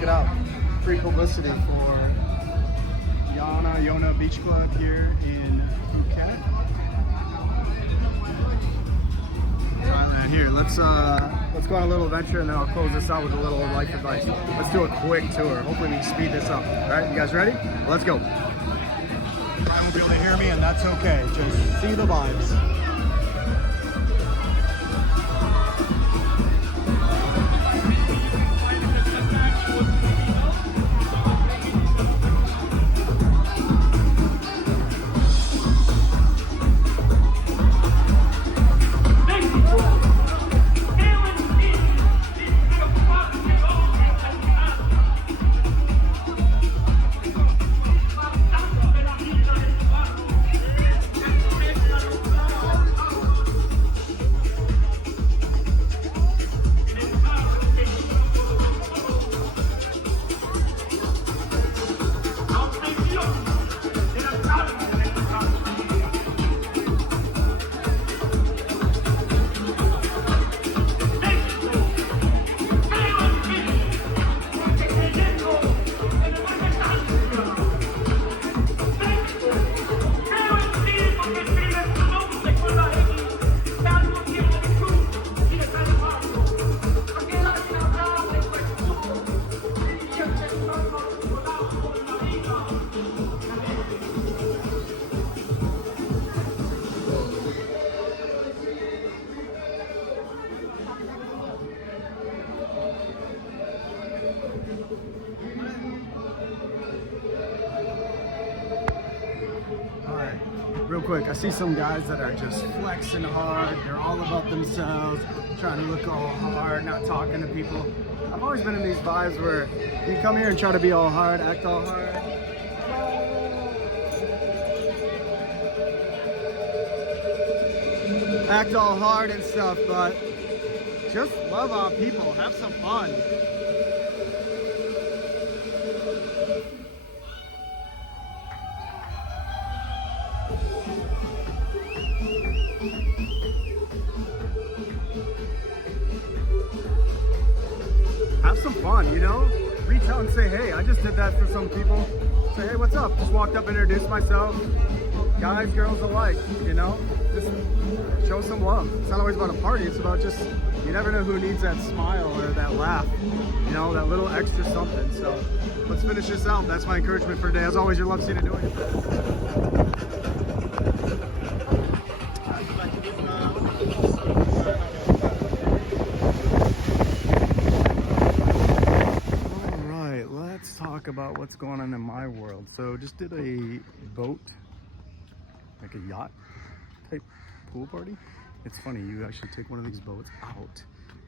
check it out. Free publicity for Yona Beach Club here in Phuket, Thailand. Here, let's go on a little adventure, and then I'll close this out with a little life advice. Let's do a quick tour. Hopefully we can speed this up. All right, you guys ready? Let's go. I won't be able to hear me, and that's okay. Just see the vibes. Real quick, I see some guys that are just flexing hard. They're all about themselves, trying to look all hard, not talking to people. I've always been in these vibes where you come here and try to be all hard, act all hard. Act all hard and stuff, but just love on people, have some fun. Have some fun, you know? Reach out and say, hey, I just did that for some people. Say, hey, what's up? Just walked up, introduced myself. Guys, girls alike, you know? Just show some love. It's not always about a party, it's about just, you never know who needs that smile or that laugh, you know, that little extra something. So let's finish this out. That's my encouragement for today. As always, your love scene doing it. About what's going on in my world. So just did a boat, like a yacht type pool party. It's funny, you actually take one of these boats out,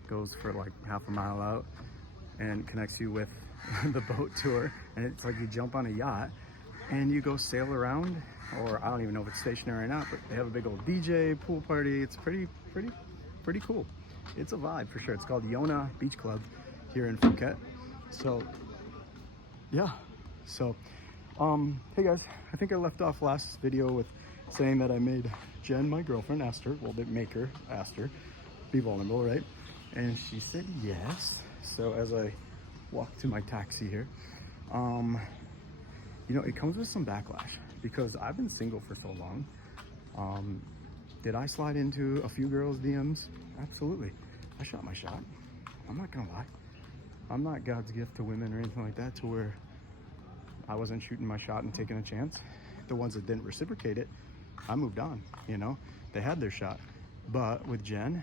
goes for like half a mile out and connects you with the boat tour, and it's like you jump on a yacht and you go sail around, or I don't even know if it's stationary or not, but they have a big old DJ pool party. It's pretty cool. It's a vibe for sure. It's called Yona Beach Club here in Phuket. So yeah, so hey guys, I think I left off last video with saying that I made Jen, my girlfriend, asked her, well, the maker asked her, be vulnerable, right? And she said yes. So as I walk to my taxi here, you know, it comes with some backlash because I've been single for so long. Did I slide into a few girls' DMs? Absolutely. I shot my shot. I'm not gonna lie. I'm not God's gift to women or anything like that to where I wasn't shooting my shot and taking a chance. The ones that didn't reciprocate it, I moved on, you know? They had their shot. But with Jen,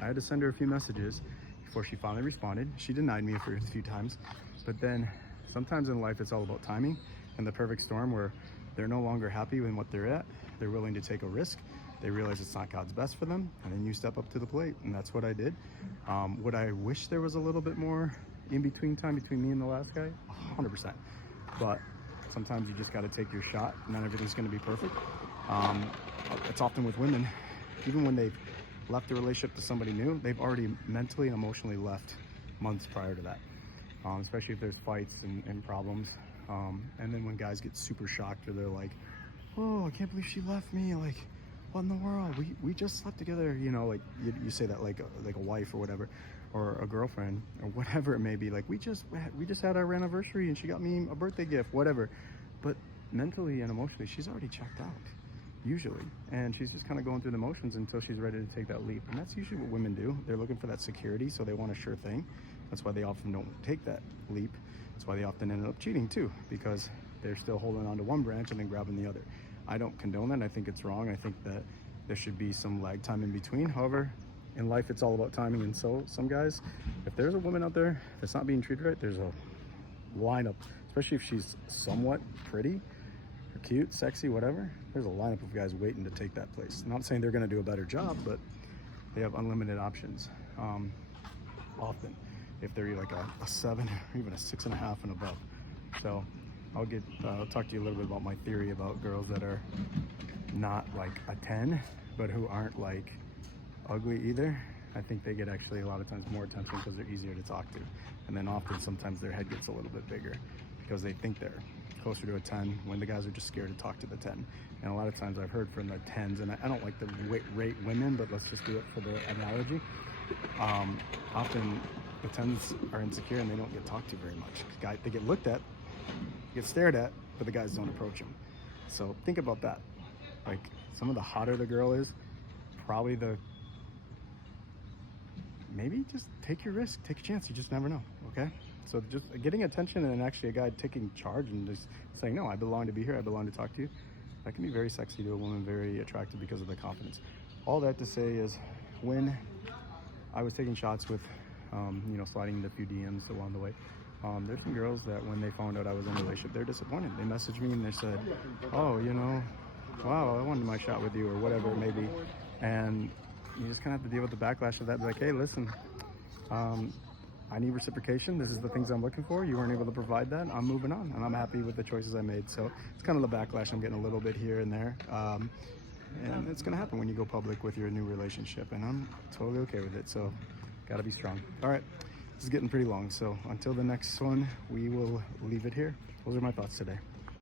I had to send her a few messages before she finally responded. She denied me for a few times, but then sometimes in life it's all about timing and the perfect storm where they're no longer happy with what they're at. They're willing to take a risk. They realize it's not God's best for them, and then you step up to the plate, and that's what I did. Would I wish there was a little bit more in between time between me and the last guy? 100%. But sometimes you just got to take your shot. Not everything's going to be perfect. It's often with women, even when they've left the relationship to somebody new, they've already mentally and emotionally left months prior to that, especially if there's fights and problems. And then when guys get super shocked or they're like, oh, I can't believe she left me. Like, what in the world? We just slept together, you know, like you say that like a wife or whatever, or a girlfriend or whatever it may be. Like we just had our anniversary and she got me a birthday gift, whatever. But mentally and emotionally, she's already checked out, usually, and she's just kind of going through the motions until she's ready to take that leap. And that's usually what women do. They're looking for that security, so they want a sure thing. That's why they often don't take that leap. That's why they often end up cheating too, because they're still holding on to one branch and then grabbing the other. I don't condone that. I think it's wrong. I think that there should be some lag time in between. However, in life, it's all about timing. And so some guys, if there's a woman out there that's not being treated right, there's a lineup, especially if she's somewhat pretty or cute, sexy, whatever. There's a lineup of guys waiting to take that place. I'm not saying they're going to do a better job, but they have unlimited options. Often, if they're like a 7 or even a 6.5 and above. So I'll talk to you a little bit about my theory about girls that are not like a 10, but who aren't like ugly either. I think they get actually a lot of times more attention because they're easier to talk to. And then often sometimes their head gets a little bit bigger because they think they're closer to a 10 when the guys are just scared to talk to the 10. And a lot of times I've heard from the 10s, and I don't like to rate women, but let's just do it for the analogy. Often the 10s are insecure and they don't get talked to very much. They get looked at, get stared at, but the guys don't approach them. So think about that. Like, some of the hotter the girl is, probably maybe just take your risk, take a chance. You just never know, okay? So just getting attention and actually a guy taking charge and just saying, no, I belong to be here, I belong to talk to you, that can be very sexy to a woman, very attractive because of the confidence. All that to say is, when I was taking shots with, sliding into a few DMs along the way, there's some girls that when they found out I was in a relationship, they're disappointed. They messaged me and they said, oh, wow, I wanted my shot with you, or whatever it may be. And you just kind of have to deal with the backlash of that. Be like, hey, listen, I need reciprocation. This is the things I'm looking for. You weren't able to provide that. I'm moving on, and I'm happy with the choices I made. So it's kind of the backlash I'm getting a little bit here and there. And it's going to happen when you go public with your new relationship, and I'm totally okay with it. So got to be strong. All right. This is getting pretty long, so until the next one, we will leave it here. Those are my thoughts today.